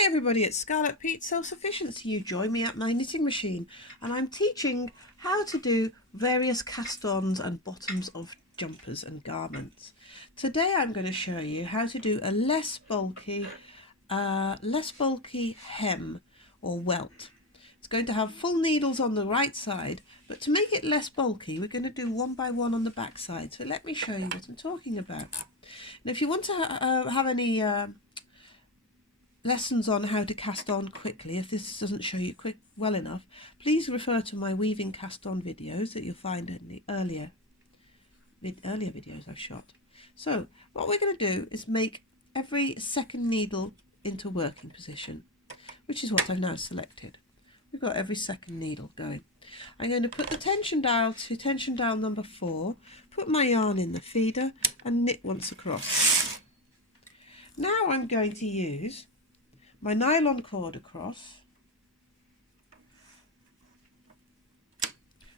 Hi everybody, it's Scarlet Pete Self-Sufficiency. You join me at my knitting machine and I'm teaching how to do various cast-ons and bottoms of jumpers and garments. Today I'm going to show you how to do a less bulky hem or welt. It's going to have full needles on the right side, but to make it less bulky we're going to do one by one on the back side. So let me show you what I'm talking about. And if you want to have any lessons on how to cast on quickly, if this doesn't show you well enough, please refer to my weaving cast on videos that you'll find in the earlier videos I've shot. So what we're going to do is make every second needle into working position, which is what I've now selected. We've got every second needle going. I'm going to put the tension dial to tension dial number 4, put my yarn in the feeder and knit once across. Now I'm going to use my nylon cord across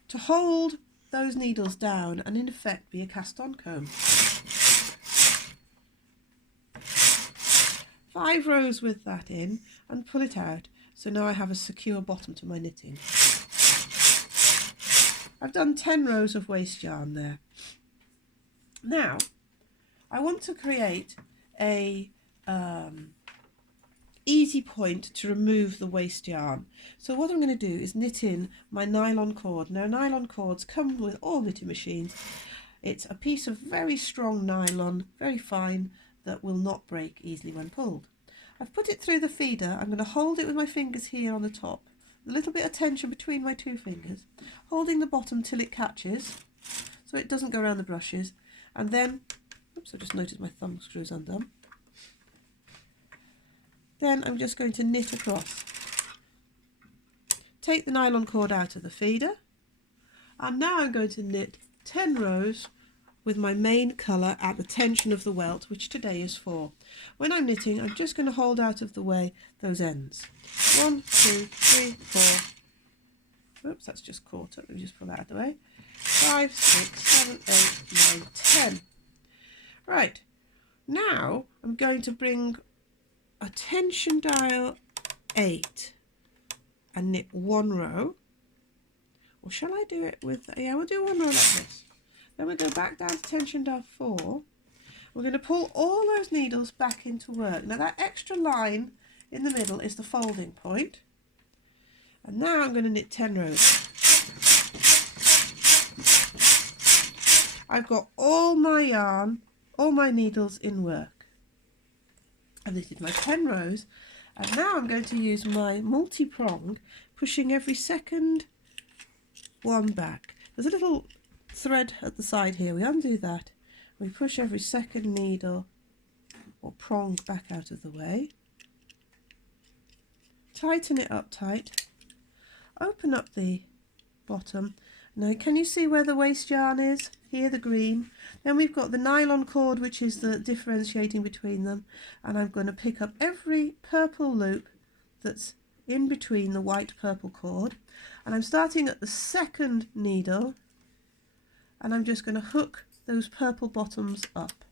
to hold those needles down and in effect be a cast on comb. 5 rows with that in and pull it out, so now I have a secure bottom to my knitting. I've done 10 rows of waste yarn there. Now I want to create a easy point to remove the waste yarn. So what I'm going to do is knit in my nylon cord. Now nylon cords come with all knitting machines. It's a piece of very strong nylon, very fine, that will not break easily when pulled. I've put it through the feeder. I'm going to hold it with my fingers here on the top, a little bit of tension between my 2 fingers, holding the bottom till it catches so it doesn't go around the brushes, and then, oops, I just noticed my thumb screws undone. Then I'm just going to knit across. Take the nylon cord out of the feeder, and now I'm going to knit 10 rows with my main colour at the tension of the welt, which today is 4. When I'm knitting, I'm just going to hold out of the way those ends. 1, 2, 3, 4. Oops, that's just caught up. Let me just pull that out of the way. 5, 6, 7, 8, 9, 10. Right, now I'm going to bring a tension dial 8 and knit 1 row, or shall I do it with, yeah, we'll do 1 row like this. Then we go back down to tension dial 4. We're going to pull all those needles back into work. Now that extra line in the middle is the folding point, and now I'm going to knit 10 rows. I've got all my yarn, all my needles in work. I've knitted my 10 rows, and now I'm going to use my multi-prong, pushing every second one back. There's a little thread at the side here. We undo that. We push every second needle or prong back out of the way. Tighten it up tight. Open up the bottom. Now can you see where the waste yarn is? Here the green. Then we've got the nylon cord, which is the differentiating between them, and I'm going to pick up every purple loop that's in between the white purple cord, and I'm starting at the second needle and I'm just going to hook those purple bottoms up.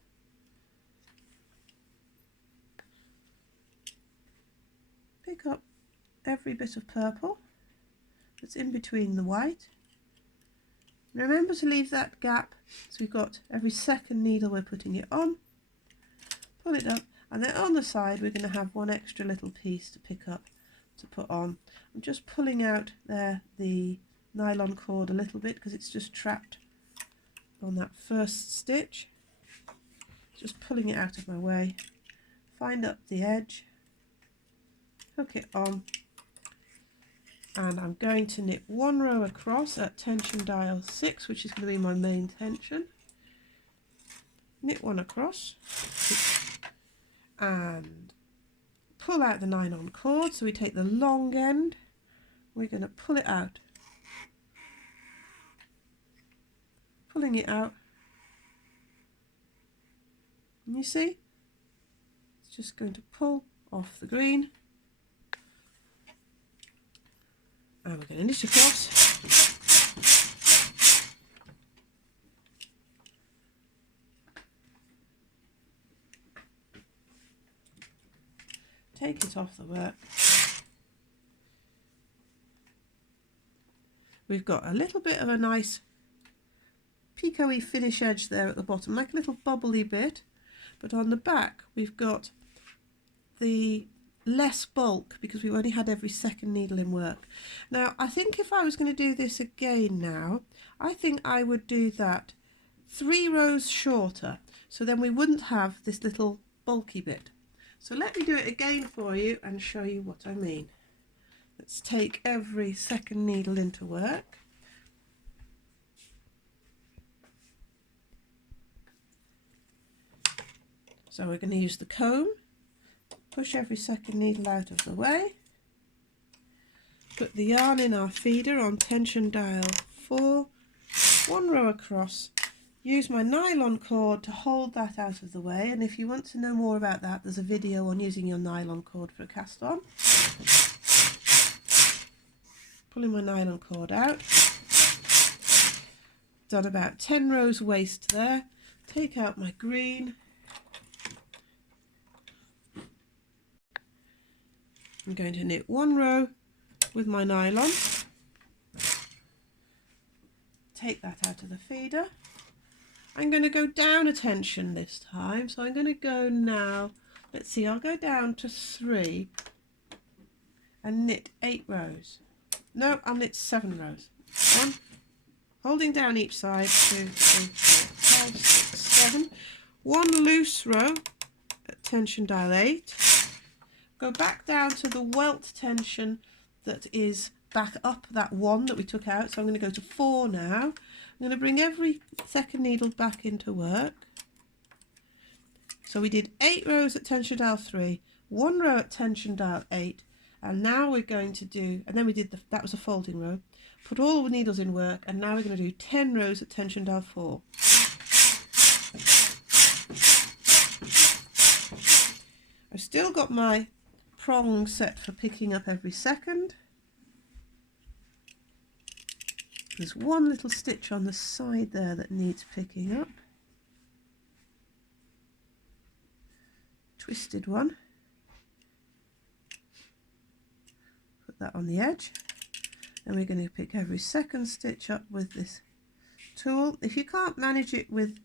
Pick up every bit of purple that's in between the white. Remember to leave that gap, so we've got every second needle we're putting it on. Pull it up, and then on the side we're going to have 1 extra little piece to pick up to put on. I'm just pulling out there the nylon cord a little bit because it's just trapped on that first stitch. Just pulling it out of my way. Find up the edge, hook it on, and I'm going to knit 1 row across at tension dial 6, which is going to be my main tension. Knit 1 across and pull out the nylon cord. So we take the long end, we're going to pull it out, pulling it out, and you see it's just going to pull off the green. And we're going to knit across. take it off the work. We've got a little bit of a nice Picot-y finish edge there at the bottom, like a little bubbly bit, but on the back we've got the less bulk because we've only had every second needle in work. Now I think if I was going to do this again now, I think I would do that 3 rows shorter, so then we wouldn't have this little bulky bit. So let me do it again for you and show you what I mean. Let's take every second needle into work. So we're going to use the comb, push every second needle out of the way, put the yarn in our feeder on tension dial 4, 1 row across, use my nylon cord to hold that out of the way, and if you want to know more about that, there's a video on using your nylon cord for a cast on. Pulling my nylon cord out, done about 10 rows waste there, take out my green, I'm going to knit 1 row with my nylon, take that out of the feeder. I'm going to go down a tension this time, so I'm going to go now, let's see, I'll go down to 3 and knit 8 rows. No, I'll knit 7 rows. 1, holding down each side, 2, 3, 4, 5, 6, 7. 1 loose row at tension dial 8. Go back down to the welt tension that is back up that 1 that we took out. So I'm going to go to 4 now. I'm going to bring every second needle back into work. So we did 8 rows at tension dial 3, 1 row at tension dial 8, and now we're going to do, and then we did that was a folding row, put all the needles in work, and now we're going to do 10 rows at tension dial 4. I've still got my prong set for picking up every second. There's 1 little stitch on the side there that needs picking up. Twisted one. Put that on the edge. And we're going to pick every second stitch up with this tool. If you can't manage it with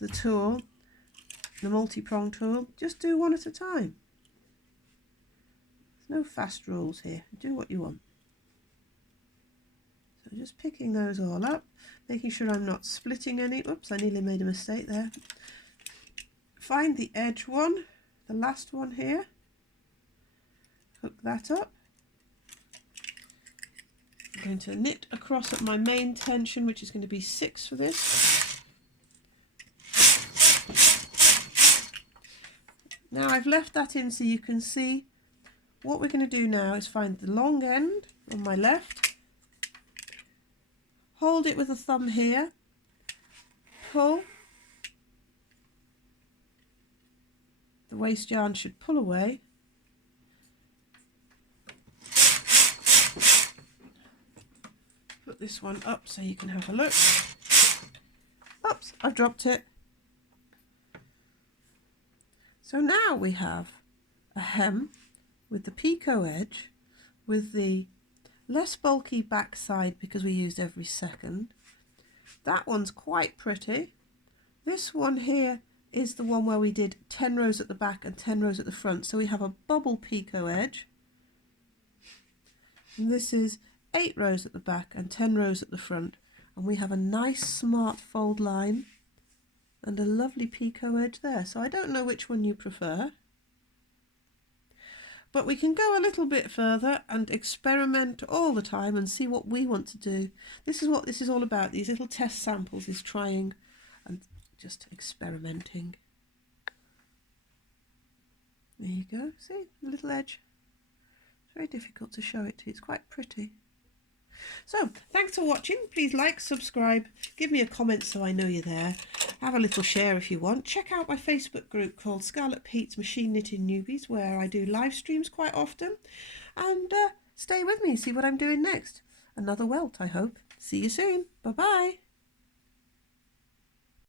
the tool, the multi-prong tool, just do 1 at a time. There's no fast rules here. Do what you want. So just picking those all up, making sure I'm not splitting any. Oops, I nearly made a mistake there. Find the edge one, the last one here. Hook that up. I'm going to knit across at my main tension, which is going to be 6 for this. Now I've left that in so you can see. What we're going to do now is find the long end on my left, hold it with a thumb here, pull, the waste yarn should pull away, put this one up so you can have a look. Oops, I've dropped it. So now we have a hem with the picot edge, with the less bulky back side because we used every second. That one's quite pretty. This one here is the one where we did 10 rows at the back and 10 rows at the front, so we have a bubble picot edge. And this is 8 rows at the back and 10 rows at the front, and we have a nice smart fold line and a lovely picot edge there. So I don't know which one you prefer, but we can go a little bit further and experiment all the time and see what we want to do. This is what this is all about. These little test samples is trying and just experimenting. There you go. See the little edge? It's very difficult to show it to you. It's quite pretty. So thanks for watching. Please like, subscribe, give me a comment so I know you're there. Have a little share if you want. Check out my Facebook group called Scarlet Pete's Machine Knitting Newbies, where I do live streams quite often. And stay with me and see what I'm doing next. Another welt, I hope. See you soon. Bye bye.